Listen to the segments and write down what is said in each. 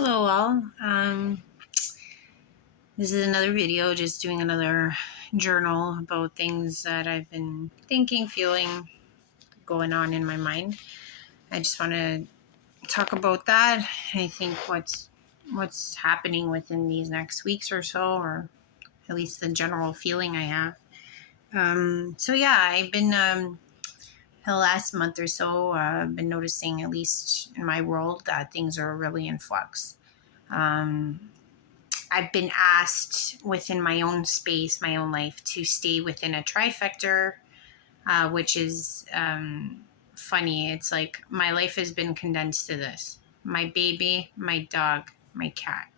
Hello all. This is another video, just doing another journal about things that I've been thinking, feeling, going on in my mind. I just want to talk about that. I think what's happening within these next weeks or so, or at least the general feeling I have. So yeah, I've been the last month or so, I've been noticing, at least in my world, that things are really in flux. Um, I've been asked within my own space, my own life, to stay within a trifecta, which is funny. It's like my life has been condensed to this: my baby, my dog, my cat.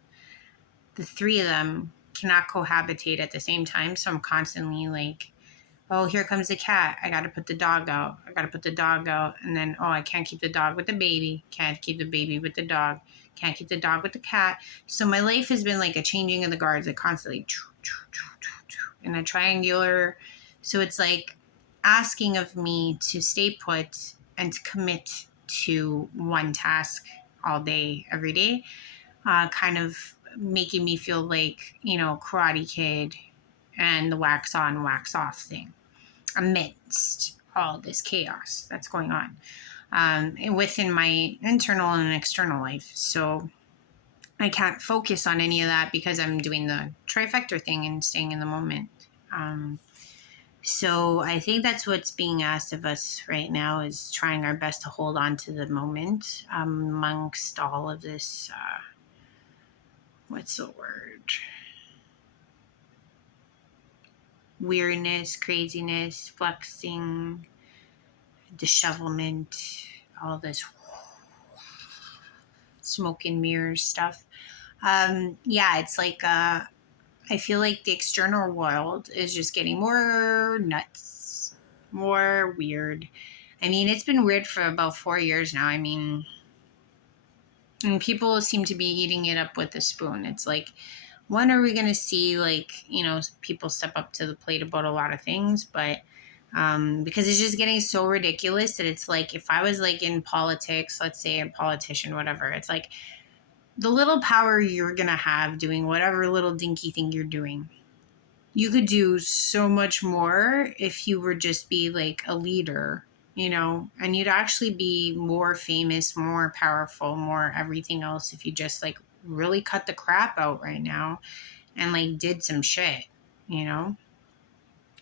The three of them cannot cohabitate at the same time. So I'm constantly like, oh, here comes the cat. I got to put the dog out. I got to put the dog out. And then, oh, I can't keep the dog with the baby. Can't keep the baby with the dog. Can't keep the dog with the cat. So my life has been like a changing of the guards, like constantly in a triangular. So it's like asking of me to stay put and to commit to one task all day, every day, kind of making me feel like, Karate Kid and the wax on, wax off thing amidst all this chaos that's going on within my internal and external life. So I can't focus on any of that because I'm doing the trifecta thing and staying in the moment. So I think that's what's being asked of us right now, is trying our best to hold on to the moment amongst all of this. What's the word? Weirdness, craziness, flexing, dishevelment, all this smoke and mirrors stuff. It's like I feel like the external world is just getting more nuts, more weird. I mean, it's been weird for about 4 years now. I mean, and people seem to be eating it up with a spoon. It's like, when are we going to see, like, people step up to the plate about a lot of things? But because it's just getting so ridiculous that it's like, if I was like in politics, let's say a politician, whatever, it's like the little power you're going to have doing whatever little dinky thing you're doing. You could do so much more if you were just be like a leader, and you'd actually be more famous, more powerful, more everything else if you just like really cut the crap out right now and like did some shit,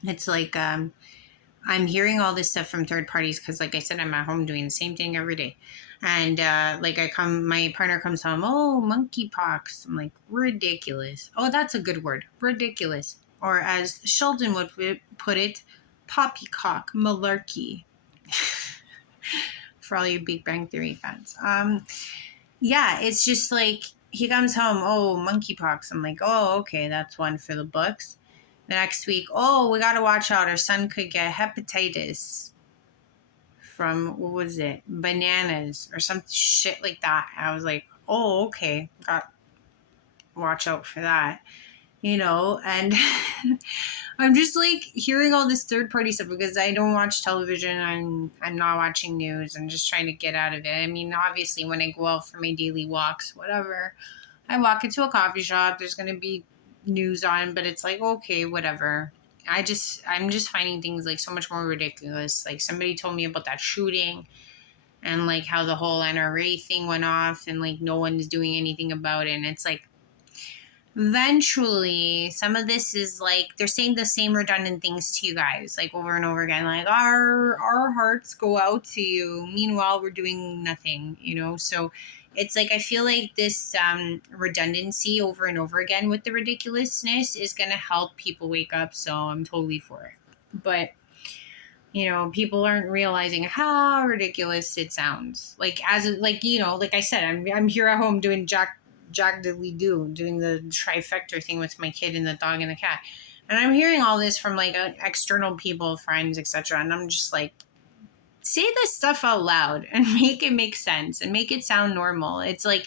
It's like I'm hearing all this stuff from third parties because, like I said, I'm at home doing the same thing every day. And my partner comes home, oh, monkeypox. I'm like, ridiculous. Oh, that's a good word, ridiculous. Or as Sheldon would put it, poppycock, malarkey. For all you Big Bang Theory fans. It's just like, he comes home, oh, monkeypox. I'm like, oh, okay, that's one for the books. The next week, oh, we got to watch out. Our son could get hepatitis from, what was it, bananas or some shit like that. I was like, oh, okay, got watch out for that, and I'm just like hearing all this third party stuff because I don't watch television. I'm not watching news. I'm just trying to get out of it. I mean, obviously when I go out for my daily walks, whatever, I walk into a coffee shop, there's going to be news on, but it's like, okay, whatever. I'm just finding things like so much more ridiculous. Like, somebody told me about that shooting and like how the whole NRA thing went off and like no one is doing anything about it. And it's like, eventually some of this is like they're saying the same redundant things to you guys like over and over again, like our hearts go out to you, meanwhile we're doing nothing, so it's like I feel like this redundancy over and over again with the ridiculousness is going to help people wake up, so I'm totally for it. But people aren't realizing how ridiculous it sounds. Like, like I said, I'm here at home doing Jack Diddley Do, doing the trifecta thing with my kid and the dog and the cat. And I'm hearing all this from like external people, friends, etc. And I'm just like, say this stuff out loud and make it make sense and make it sound normal. It's like,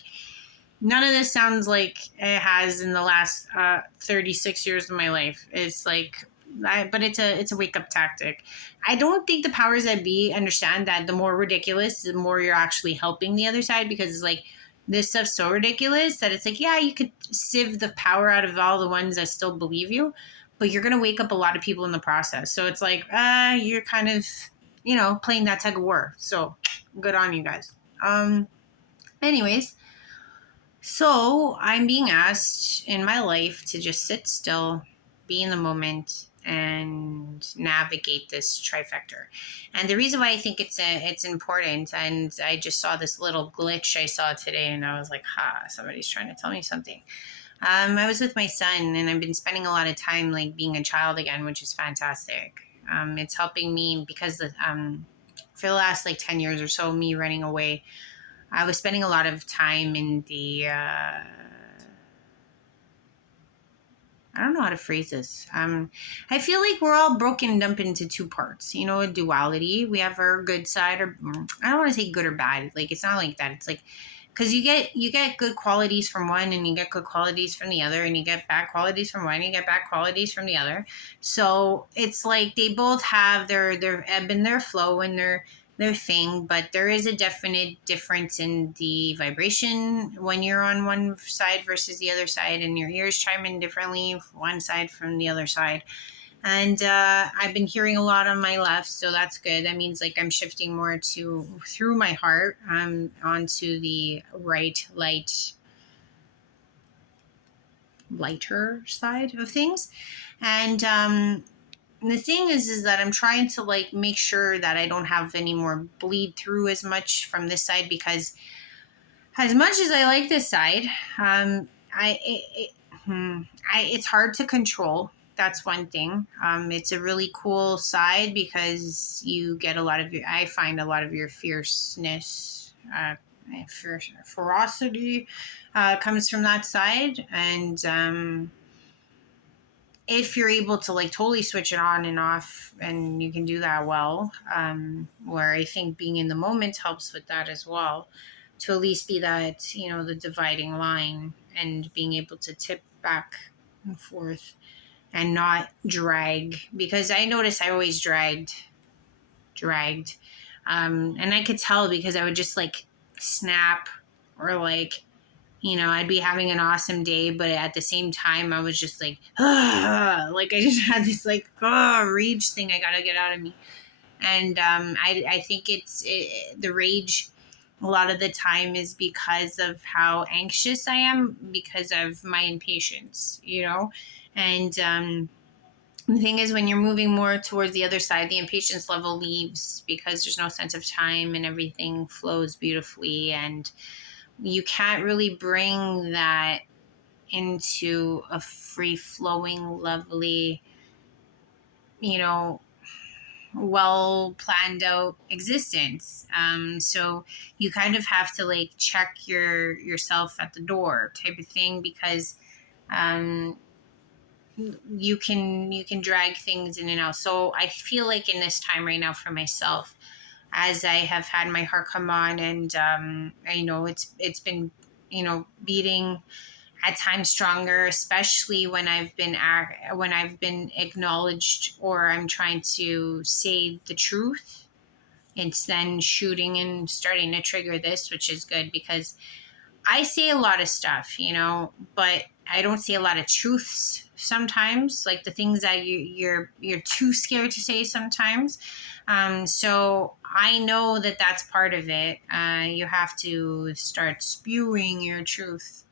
none of this sounds like it has in the last 36 years of my life. It's like, but it's a wake up tactic. I don't think the powers that be understand that the more ridiculous, the more you're actually helping the other side, because it's like, this stuff's so ridiculous that it's like, yeah, you could sieve the power out of all the ones that still believe you, but you're going to wake up a lot of people in the process. So it's like, you're kind of, playing that tug of war. So good on you guys. Anyways, so I'm being asked in my life to just sit still, be in the moment, and navigate this trifecta. And the reason why I think it's important, and I just saw this little glitch I saw today, and I was like, somebody's trying to tell me something. I was with my son, and I've been spending a lot of time like being a child again, which is fantastic. It's helping me because for the last like 10 years or so, me running away, I was spending a lot of time in the I don't know how to phrase this. I feel like we're all broken up into two parts. A duality. We have our good side, or I don't want to say good or bad. Like it's not like that. It's like because you get good qualities from one, and you get good qualities from the other, and you get bad qualities from one, and you get bad qualities from the other. So it's like they both have their ebb and their flow and their thing, but there is a definite difference in the vibration when you're on one side versus the other side, and your ears chime in differently one side from the other side. And I've been hearing a lot on my left, so that's good. That means like I'm shifting more to through my heart onto the right lighter side of things. And the thing is that I'm trying to like make sure that I don't have any more bleed through as much from this side, because as much as I like this side, I it, it, it's hard to control. That's one thing. It's a really cool side because you get a lot of your. I find a lot of your fierceness, ferocity, comes from that side, and if you're able to like totally switch it on and off, and you can do that well, where I think being in the moment helps with that as well, to at least be that, the dividing line, and being able to tip back and forth and not drag, because I noticed I always dragged. And I could tell because I would just like snap, or like, I'd be having an awesome day, but at the same time, I was just like, like I just had this like, rage thing I gotta get out of me. And I think the rage a lot of the time is because of how anxious I am because of my impatience. And the thing is, when you're moving more towards the other side, the impatience level leaves because there's no sense of time and everything flows beautifully, and you can't really bring that into a free flowing, lovely, you know, well planned out existence. So you kind of have to like check yourself at the door type of thing, because um, you can drag things in and out. So I feel like in this time right now for myself, as I have had my heart come on, and I know it's been beating at times stronger, especially when I've been acknowledged, or I'm trying to say the truth. It's then shooting and starting to trigger this, which is good because I say a lot of stuff, but I don't say a lot of truths sometimes, like the things that you're too scared to say sometimes. So I know that that's part of it. You have to start spewing your truth,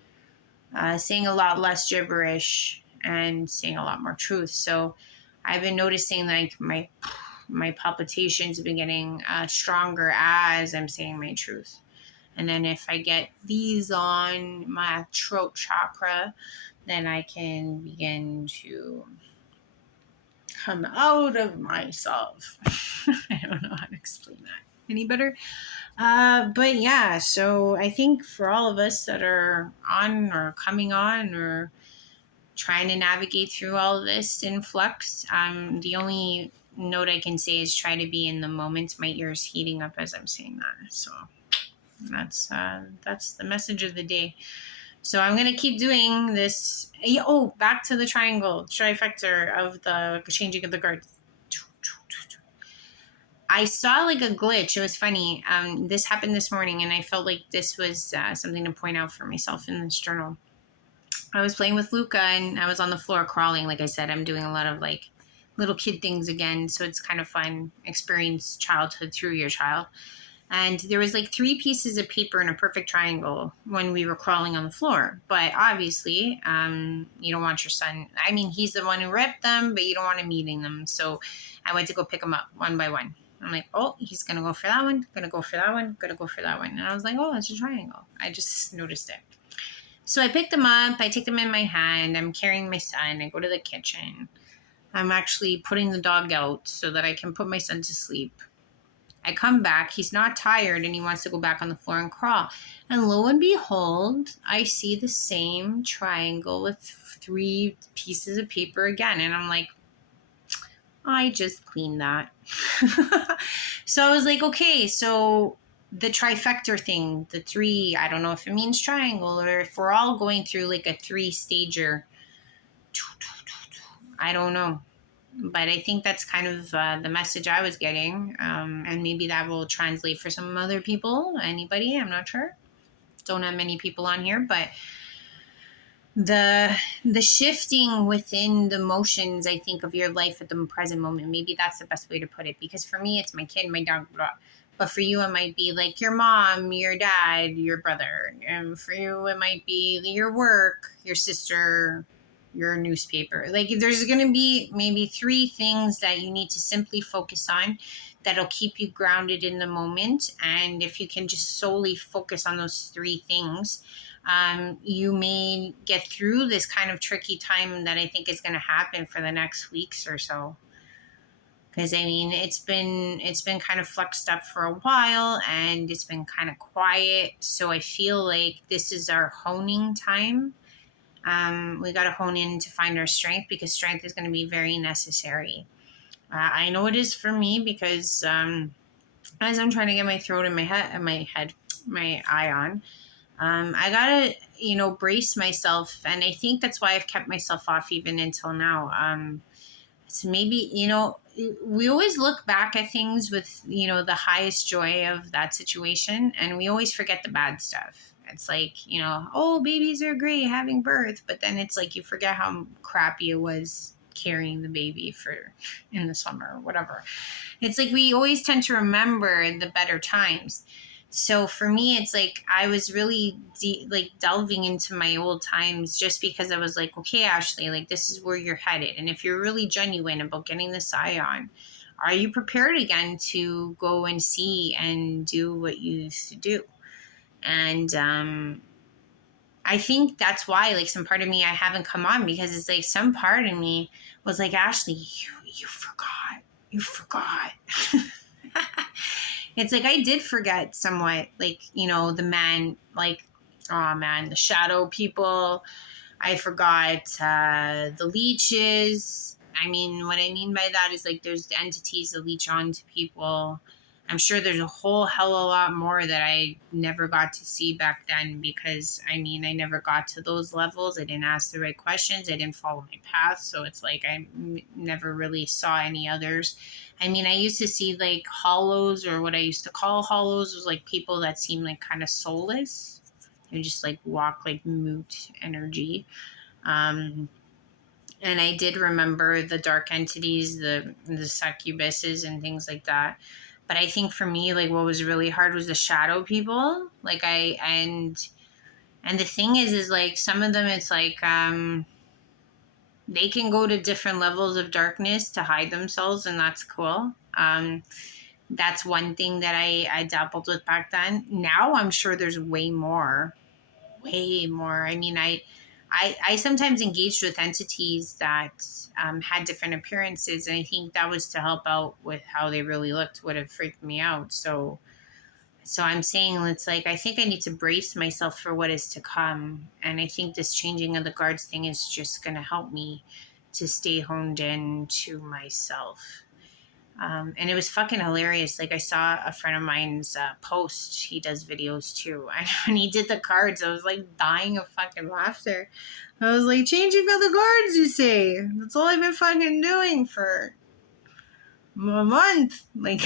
saying a lot less gibberish and saying a lot more truth. So I've been noticing like my palpitations have been getting stronger as I'm saying my truth. And then if I get these on my throat chakra, then I can begin to come out of myself. I don't know how to explain that any better. But yeah, so I think for all of us that are on or coming on or trying to navigate through all of this influx, the only note I can say is try to be in the moment. My ears heating up as I'm saying that. So that's the message of the day. So I'm gonna keep doing this. Oh, back to the trifecta of the changing of the guards. I saw like a glitch. It was funny. This happened this morning, and I felt like this was something to point out for myself in this journal. I was playing with Luca, and I was on the floor crawling. Like I said, I'm doing a lot of like little kid things again, so it's kind of fun. Experience childhood through your child. And there was like three pieces of paper in a perfect triangle when we were crawling on the floor. But obviously, you don't want your son. I mean, he's the one who ripped them, but you don't want him eating them. So I went to go pick them up one by one. I'm like, oh, he's gonna go for that one, gonna go for that one, gonna go for that one. And I was like, oh, it's a triangle. I just noticed it. So I picked them up. I take them in my hand. I'm carrying my son. I go to the kitchen. I'm actually putting the dog out so that I can put my son to sleep. I come back. He's not tired and he wants to go back on the floor and crawl. And lo and behold, I see the same triangle with three pieces of paper again. And I'm like, I just cleaned that. So I was like, okay, so the trifecta thing, the three, I don't know if it means triangle or if we're all going through like a three stager. I don't know. But I think that's kind of the message I was getting. And maybe that will translate for some other people. Anybody, I'm not sure. Don't have many people on here, but the shifting within the motions, I think, of your life at the present moment, maybe that's the best way to put it, because for me it's my kid, my dog, blah. But for you it might be like your mom, your dad, your brother, and for you it might be your work, your sister, your newspaper. Like there's going to be maybe three things that you need to simply focus on that'll keep you grounded in the moment. And if you can just solely focus on those three things, you may get through this kind of tricky time that I think is going to happen for the next weeks or so. Because I mean, it's been kind of flexed up for a while, and it's been kind of quiet. So I feel like this is our honing time. We got to hone in to find our strength, because strength is going to be very necessary. I know it is for me, because as I'm trying to get my throat and my eye on, I gotta, brace myself. And I think that's why I've kept myself off even until now. So maybe, we always look back at things with, the highest joy of that situation. And we always forget the bad stuff. It's like, oh, babies are great having birth. But then it's like you forget how crappy it was carrying the baby in the summer or whatever. It's like we always tend to remember the better times. So for me, it's like I was really delving into my old times, just because I was like, okay, Ashley, like this is where you're headed. And if you're really genuine about getting the scion, are you prepared again to go and see and do what you used to do? And I think that's why, like, some part of me, I haven't come on, because it's like some part of me was like, Ashley, you forgot. You forgot. It's like I did forget somewhat, like, the man, like, oh man, the shadow people. I forgot the leeches. I mean, what I mean by that is like there's entities that leech on to people. I'm sure there's a whole hell of a lot more that I never got to see back then, because I mean, I never got to those levels. I didn't ask the right questions. I didn't follow my path. So it's like I never really saw any others. I mean, I used to see like hollows, or what I used to call hollows was like people that seemed like kind of soulless and just like walk like mute energy. Um, and I did remember the dark entities, the succubuses and things like that. But I think for me, like what was really hard was the shadow people. Like and the thing is like some of them, it's like they can go to different levels of darkness to hide themselves, and that's cool. That's one thing that I dabbled with back then. Now I'm sure there's way more. I mean, I sometimes engaged with entities that had different appearances, and I think that was to help out with how they really looked. Would have freaked me out. So I'm saying, it's like I think I need to brace myself for what is to come, and I think this changing of the guards thing is just going to help me to stay honed in to myself. And it was fucking hilarious. Like I saw a friend of mine's post. He does videos too. And when he did the cards, I was like dying of fucking laughter. I was like, changing of the guards, you say? That's all I've been fucking doing for a month. Like,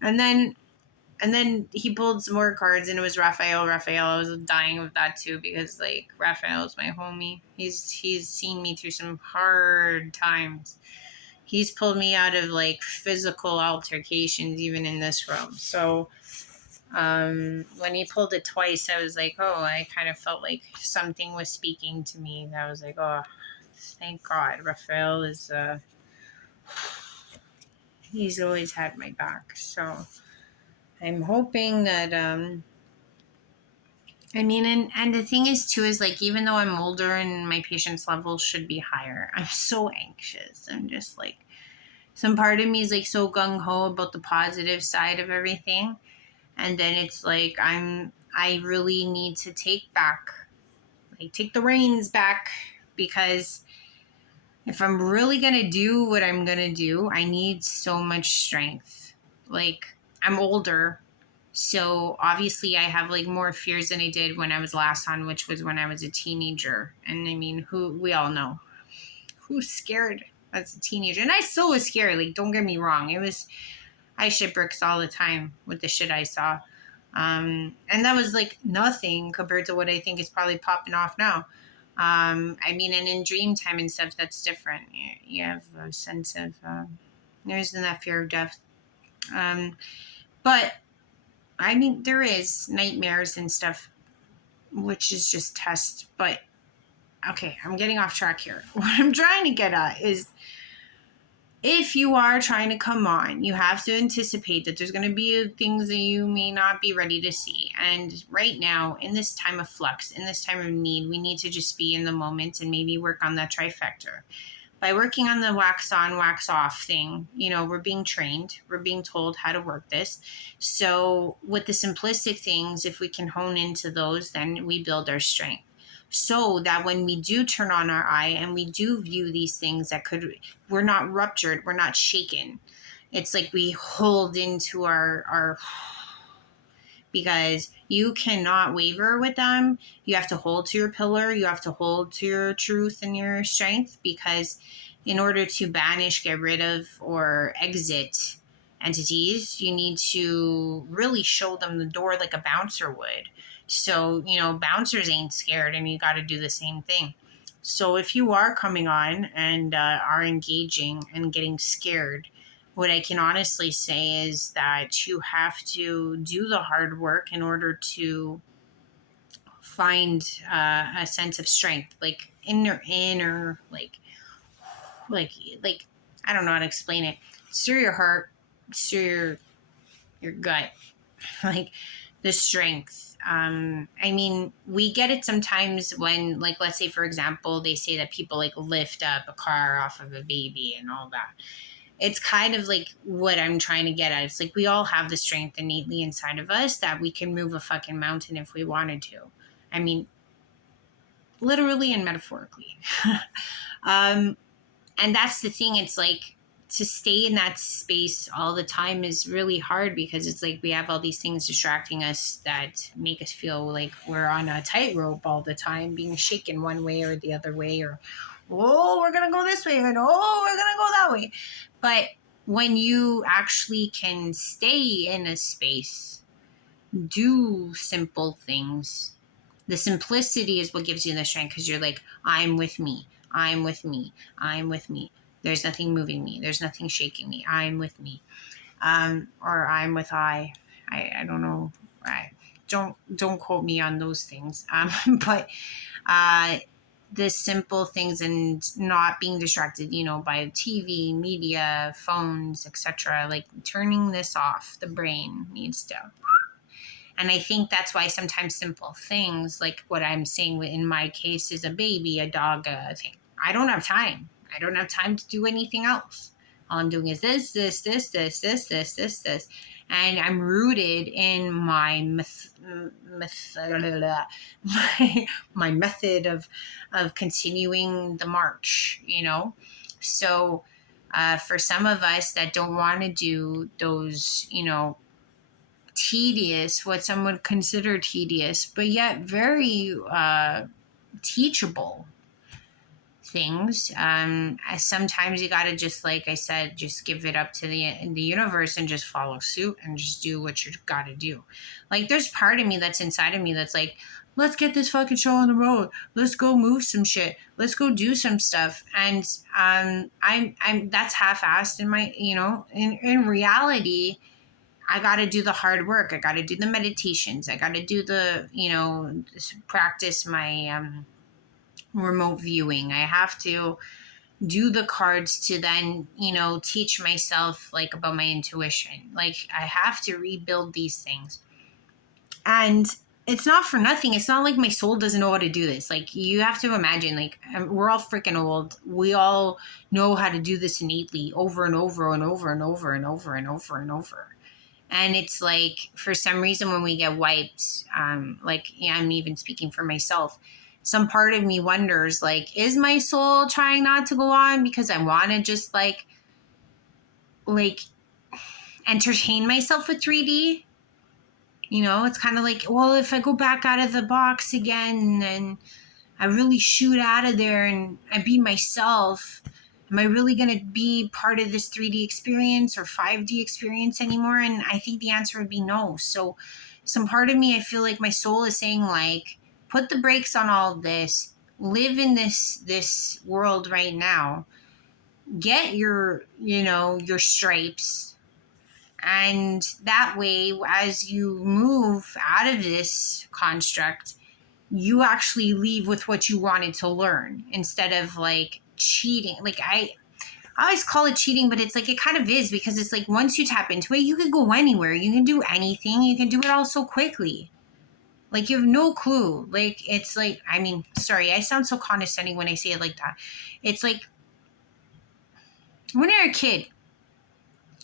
and then he pulled some more cards, and it was Raphael. I was dying of that too, because like Raphael's my homie. He's seen me through some hard times. He's pulled me out of like physical altercations, even in this room. So when he pulled it twice, I was like, oh, I kind of felt like something was speaking to me. And I was like, oh, thank God. Raphael is he's always had my back. So I'm hoping that I mean, and the thing is too is like, even though I'm older and my patience level should be higher, I'm so anxious. I'm just like, some part of me is like so gung ho about the positive side of everything, and then it's like I really need to take the reins back, because if I'm really gonna do what I'm gonna do, I need so much strength. Like, I'm older, so obviously I have like more fears than I did when I was last on, which was when I was a teenager. And I mean, who we all know who's scared as a teenager. And I still was scared. Like, don't get me wrong. I shit bricks all the time with the shit I saw. And that was like nothing compared to what I think is probably popping off now. I mean, and in dream time and stuff, that's different. You have a sense of, there isn't that fear of death. But I mean, there is nightmares and stuff, which is just tests. But okay, I'm getting off track here. What I'm trying to get at is, if you are trying to come on, you have to anticipate that there's going to be things that you may not be ready to see. And right now, in this time of flux, in this time of need, we need to just be in the moment and maybe work on that trifecta. By working on the wax on, wax off thing, we're being trained, we're being told how to work this. So with the simplistic things, if we can hone into those, then we build our strength. So that when we do turn on our eye and we do view these things we're not ruptured, we're not shaken. It's like we hold into our because you cannot waver with them. You have to hold to your pillar. You have to hold to your truth and your strength, because in order to banish, get rid of, or exit entities, you need to really show them the door like a bouncer would. So, bouncers ain't scared, and you got to do the same thing. So if you are coming on and are engaging and getting scared, what I can honestly say is that you have to do the hard work in order to find a sense of strength, like inner, like I don't know how to explain it. It's through your heart, it's through your gut, like the strength. I mean, we get it sometimes when, like, let's say for example, they say that people like lift up a car off of a baby and all that. It's kind of like what I'm trying to get at. It's like we all have the strength innately inside of us that we can move a fucking mountain if we wanted to. I mean, literally and metaphorically. um, and that's the thing. It's like, to stay in that space all the time is really hard, because it's like we have all these things distracting us that make us feel like we're on a tightrope all the time, being shaken one way or the other way, or, oh, we're going to go this way, and oh, we're going to go that way. But when you actually can stay in a space, do simple things, the simplicity is what gives you the strength, because you're like, I'm with me. I'm with me. I'm with me. There's nothing moving me. There's nothing shaking me. I'm with me. Or I'm with I don't know. Don't quote me on those things. But the simple things, and not being distracted, by TV, media, phones, etc. Like, turning this off. The brain needs to. And I think that's why sometimes simple things, like what I'm saying in my case, is a baby, a dog, a thing. I don't have time. I don't have time to do anything else. All I'm doing is this. And I'm rooted in my my method of continuing the march. So for some of us that don't want to do those, tedious, what some would consider tedious, but yet very teachable things. Sometimes you gotta just, like I said, just give it up to the universe and just follow suit and just do what you gotta do. Like there's part of me that's inside of me that's like, let's get this fucking show on the road. Let's go move some shit. Let's go do some stuff. And I'm that's half-assed in my, in reality. I got to do the hard work. I got to do the meditations. I got to do the, practice my remote viewing. I have to do the cards to then, teach myself like about my intuition. Like I have to rebuild these things. And it's not for nothing. It's not like my soul doesn't know how to do this. Like you have to imagine, like we're all freaking old. We all know how to do this innately over and over and over and over and over and over and over. And it's like, for some reason, when we get wiped, I'm even speaking for myself, some part of me wonders, like, is my soul trying not to go on because I want to just like entertain myself with 3D? It's kind of like, well, if I go back out of the box again and I really shoot out of there and I be myself, am I really going to be part of this 3D experience or 5D experience anymore? And I think the answer would be no. So some part of me, I feel like my soul is saying, like, put the brakes on all of this, live in this world right now, get your stripes. And that way, as you move out of this construct, you actually leave with what you wanted to learn instead of like cheating. Like I always call it cheating, but it's like, it kind of is, because it's like once you tap into it, you can go anywhere. You can do anything. You can do it all so quickly. Like you have no clue. Like it's like, I mean, sorry, I sound so condescending when I say it like that. It's like when you're a kid,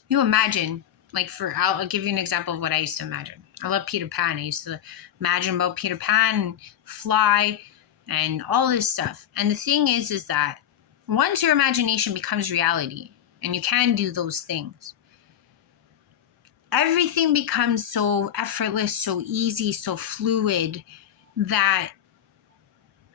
you imagine, like I'll give you an example of what I used to imagine. I love Peter Pan. I used to imagine about Peter Pan and fly and all this stuff. And the thing is that once your imagination becomes reality and you can do those things, everything becomes so effortless, so easy, so fluid that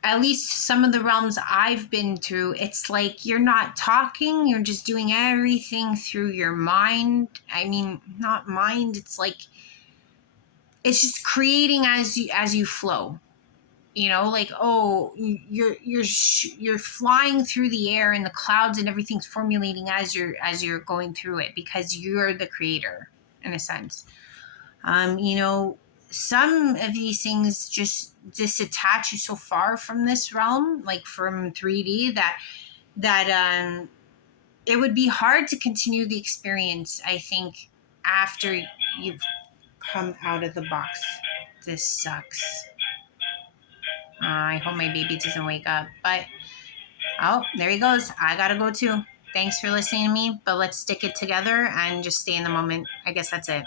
at least some of the realms I've been through, it's like you're not talking, you're just doing everything through your mind. I mean, not mind, it's like it's just creating as you flow. Like, oh, you're flying through the air and the clouds and everything's formulating as you're going through it, because you're the creator in a sense. Some of these things just disattach you so far from this realm, like from 3D, that it would be hard to continue the experience, I think, after you've come out of the box. This sucks. I hope my baby doesn't wake up. But, oh, there he goes. I gotta go too. Thanks for listening to me, but let's stick it together and just stay in the moment. I guess that's it.